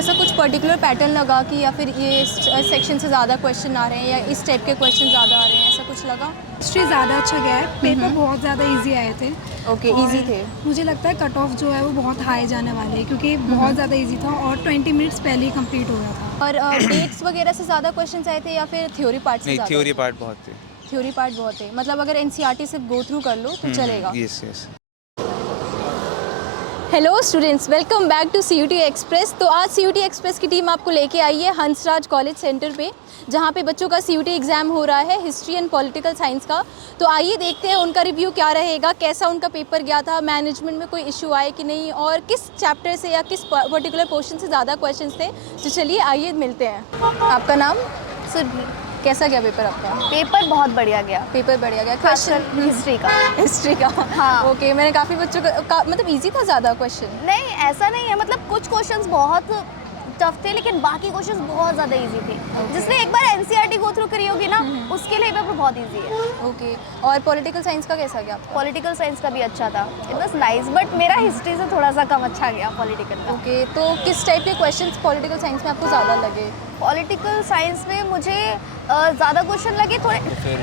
ऐसा कुछ particular pattern लगा कि या फिर ये सेक्शन से ज़्यादा क्वेश्चन आ रहे हैं या इस टाइप के क्वेश्चन ज़्यादा आ रहे हैं, ऐसा कुछ लगा? हिस्ट्री ज़्यादा अच्छा गया है, पेपर बहुत ज़्यादा इजी आए थे। ओके, और इजी थे। मुझे लगता है कट ऑफ जो है वो बहुत हाई जाने वाले हैं क्योंकि बहुत ज़्यादा इजी था और 20 मिनट्स पहले ही कंप्लीट हो गया था। और डेट्स वगैरह से ज़्यादा क्वेश्चन आए थे या फिर थ्योरी पार्ट से नहीं, ज़्यादा? थ्योरी पार्ट बहुत थे। थ्योरी पार्ट बहुत है, मतलब अगर एनसीईआरटी से गो थ्रू कर लो तो चलेगा। Yes yes. Hello students, welcome back to CUET express. तो आज सीयूटी एक्सप्रेस की टीम आपको लेके आई है हंसराज कॉलेज सेंटर पे, जहाँ पे बच्चों का सीयूटी एग्ज़ाम हो रहा है हिस्ट्री एंड पॉलिटिकल साइंस का। तो आइए देखते हैं उनका रिव्यू क्या रहेगा, कैसा उनका पेपर गया था, मैनेजमेंट में कोई इशू आए कि नहीं, और किस चैप्टर से या किस पर्टिकुलर पोर्शन से ज़्यादा क्वेश्चन थे। तो चलिए आइए मिलते हैं। आपका नाम? सुरभि। कैसा गया पेपर आपका? पेपर बहुत बढ़िया गया, पेपर बढ़िया गया। खासकर क्वेश्चन हिस्ट्री का। हिस्ट्री का? हाँ। ओके, मैंने काफ़ी बच्चों का मतलब इजी था ज़्यादा क्वेश्चन? नहीं, ऐसा नहीं है, मतलब कुछ क्वेश्चंस बहुत टफ थे लेकिन बाकी क्वेश्चंस बहुत ज़्यादा इजी थे। जिसने एक बार एनसीईआरटी गो थ्रू करी होगी ना, उसके लिए पेपर बहुत इजी है। ओके, और पॉलिटिकल साइंस का कैसा गया आपका? पॉलिटिकल साइंस का भी अच्छा था, इट वाज नाइस, बट मेरा हिस्ट्री से थोड़ा सा कम अच्छा गया पॉलिटिकल का। ओके, तो किस टाइप के क्वेश्चंस पॉलिटिकल साइंस में आपको ज़्यादा लगे? पॉलिटिकल साइंस में मुझे ज़्यादा क्वेश्चन लगे थोड़े। तो फिर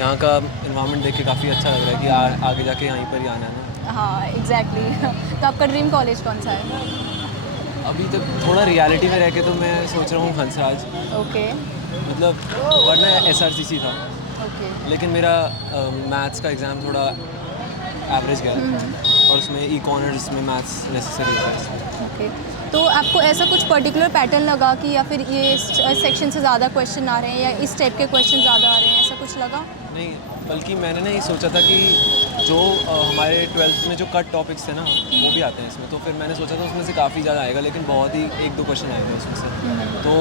यहाँ का इन्वायरमेंट देख के काफ़ी अच्छा लग रहा है कि आगे जाके यहीं पर ही आना है ना। हाँ एग्जैक्टली। तो आपका ड्रीम कॉलेज कौन सा है? अभी तक थोड़ा रियलिटी में रह के तो मैं सोच रहा हूँ हंसराज, ओके मतलब वरना एसआरसीसी था, ओके लेकिन मेरा मैथ्स का एग्ज़ाम थोड़ा एवरेज गया और उसमें ई-कॉनर्स में मैथ्स नेसेसरी होता है। ओके, तो आपको ऐसा कुछ पर्टिकुलर पैटर्न लगा कि या फिर ये सेक्शन से ज़्यादा क्वेश्चन आ रहे हैं या इस टाइप के क्वेश्चन ज़्यादा आ रहे हैं, ऐसा कुछ लगा? नहीं, बल्कि मैंने ना ये सोचा था कि जो हमारे 12th में जो कट टॉपिक्स थे ना वो भी आते हैं इसमें, तो फिर मैंने सोचा था उसमें से काफ़ी ज़्यादा आएगा, लेकिन बहुत ही 1-2 क्वेश्चन आएगा उसमें से। तो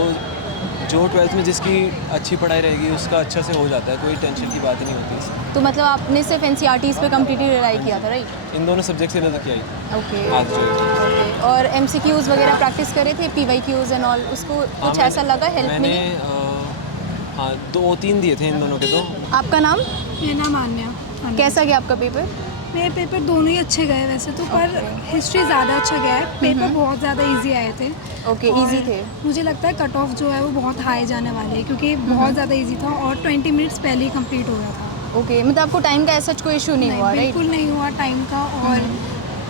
जो 12th में जिसकी अच्छी पढ़ाई रहेगी उसका अच्छा से हो जाता है, कोई टेंशन की बात ही नहीं होती इसमें। तो मतलब आपने सिर्फ एनसीईआरटीज़ पे कम्प्लीटली रिलाई किया था, राइट? इन दोनों सब्जेक्ट से लेकर किया ही ओके आज जो है। ओके, और एमसीक्यूज़ वगैरह प्रैक्टिस करे थे, पीवाईक्यूज़ एंड ऑल, उसको कुछ ऐसा लगा हेल्प मैंने मिली? हाँ 2-3 दिए थे इन दोनों के। तो आपका नाम? मेरा नाम आन्या। कैसा गया आपका पेपर? मेरे पेपर दोनों ही अच्छे गए वैसे तो, पर हिस्ट्री ज़्यादा अच्छा गया है, पेपर बहुत ज़्यादा इजी आए थे। ओके, और इजी थे। मुझे लगता है कट ऑफ जो है वो बहुत हाई जाने वाले हैं क्योंकि बहुत ज़्यादा इजी था और 20 मिनट्स पहले ही कंप्लीट हो गया था। ओके, मतलब आपको टाइम का ऐसा कोई इशू नहीं हुआ, राइट? बिल्कुल नहीं हुआ टाइम का, और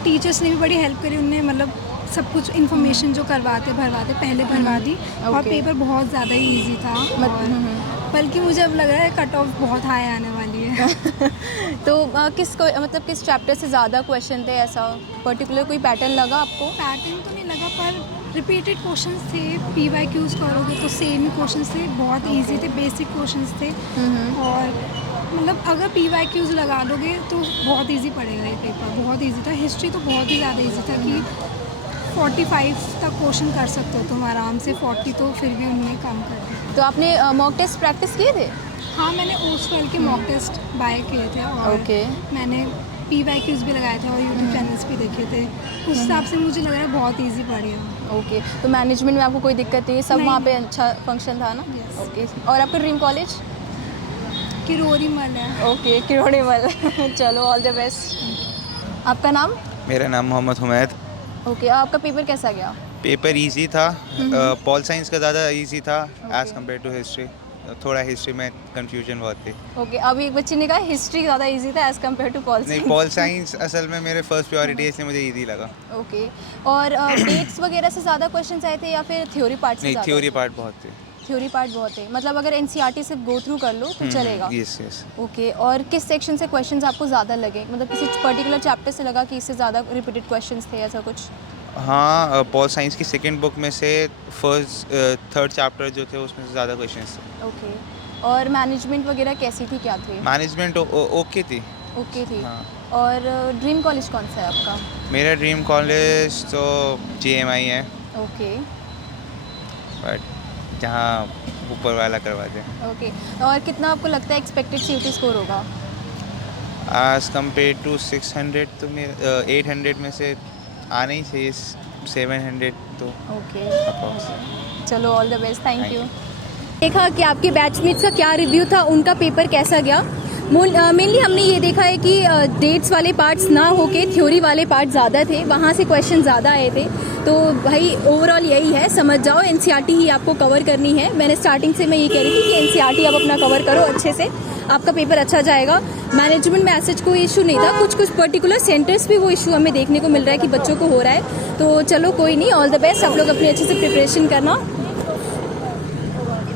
टीचर्स ने भी बड़ी हेल्प करी, उनने मतलब सब कुछ इन्फॉर्मेशन जो भरवाते पहले भरवा दी, और ओके। पेपर बहुत ज़्यादा ही ईजी था। और बल्कि मुझे अब लग रहा है कट ऑफ बहुत हाई आने वाली है। तो किस चैप्टर से ज़्यादा क्वेश्चन थे, ऐसा पर्टिकुलर कोई पैटर्न लगा आपको? पैटर्न तो नहीं लगा, पर रिपीटेड क्वेश्चंस थे, पीवाईक्यूज करोगे तो सेम ही क्वेश्चंस थे, बहुत इजी थे, बेसिक क्वेश्चंस थे। और मतलब अगर पीवाईक्यूज लगा लोगे तो बहुत इजी पड़ेगा ये पेपर, बहुत इजी था। हिस्ट्री तो बहुत ही ज़्यादा इजी था कि 45 तक क्वेश्चन कर सकते हो तुम आराम से, 40 तो फिर भी उनमें कम कर दिया। तो आपने मॉक टेस्ट प्रैक्टिस किए थे? हाँ, मैंने ओसफल के मॉक टेस्ट बाय किए थे, और ओके। मैंने पीवाईक्यूज भी लगाए थे और यूट्यूब चैनल्स भी देखे थे। उस हिसाब से मुझे लग रहा है बहुत इजी पड़ेगा। ओके, तो मैनेजमेंट में आपको कोई दिक्कत नहीं, सब नहीं। वहाँ पे अच्छा फंक्शन था ना? Yes. ओके, और आपका ड्रीम कॉलेज? किरोड़ी मल है। ओके, किरोड़ीमल। चलो ऑल द बेस्ट। आपका नाम? मेरा नाम मोहम्मद हुमैद। ओके, आपका पेपर कैसा गया? पेपर इजी था, पॉल साइंस का ज़्यादा इजी था as Okay. Compare to history. थोड़ा हिस्ट्री में कंफ्यूजन बहुत थी। ओके, अभी एक बच्चे ने कहा हिस्ट्री ज़्यादा इजी था एज़ कम्पेयर टू पॉल नहीं, पॉल साइंस असल में मेरे फर्स्ट प्रायोरिटी है, इसलिए मुझे इजी लगा। ओके, और डेट्स वगैरह से ज़्यादा क्वेश्चन आए थे या फिर थ्योरी पार्ट से नहीं, ज़्यादा? थ्योरी पार्ट बहुत थे। थ्योरी पार्ट बहुत है, मतलब अगर एनसीईआरटी से गो थ्रू कर लो तो चलेगा? Yes yes. ओके, और किस सेक्शन से क्वेश्चंस आपको ज़्यादा लगे, मतलब किसी पर्टिकुलर चैप्टर से लगा कि इससे ज़्यादा रिपीटेड क्वेश्चंस थे, ऐसा कुछ? हाँ, पॉल साइंस की सेकंड बुक में से थर्ड चैप्टर जो थे उसमें से ज़्यादा क्वेश्चंस थे। ओके, और मैनेजमेंट वगैरह कैसी थी, क्या थे? मैनेजमेंट ओके थी। ओके थी। हाँ। और ड्रीम कॉलेज कौन सा है आपका? मेरा ड्रीम कॉलेज तो GMI है, ओके बट जहाँ ऊपर वाला करवा दे। ओके, और कितना आपको लगता है एक्सपेक्टेड सीयूटी स्कोर होगा? एज़ कम्पेयर टू 600 तो मेरे 800 में से आना ही चाहिए 700 तो ओके, approx। चलो all the best, thank Thank you. you। देखा कि आपके बैचमेट्स का क्या रिव्यू था, उनका पेपर कैसा गया। मेनली हमने ये देखा है कि डेट्स वाले पार्ट्स ना होके थ्योरी वाले पार्ट ज़्यादा थे, वहाँ से क्वेश्चन ज़्यादा आए थे। तो भाई ओवरऑल यही है, समझ जाओ एनसीईआरटी ही आपको कवर करनी है। मैंने स्टार्टिंग से मैं ये कह रही थी कि एनसीईआरटी आप अपना कवर करो अच्छे से, आपका पेपर अच्छा जाएगा। मैनेजमेंट में ऐसा कोई इशू नहीं था, कुछ पर्टिकुलर सेंटर्स पे वो इशू हमें देखने को मिल रहा है कि बच्चों को हो रहा है। तो चलो कोई नहीं, ऑल द बेस्ट, आप लोग अपनी अच्छे से प्रिपरेशन करना।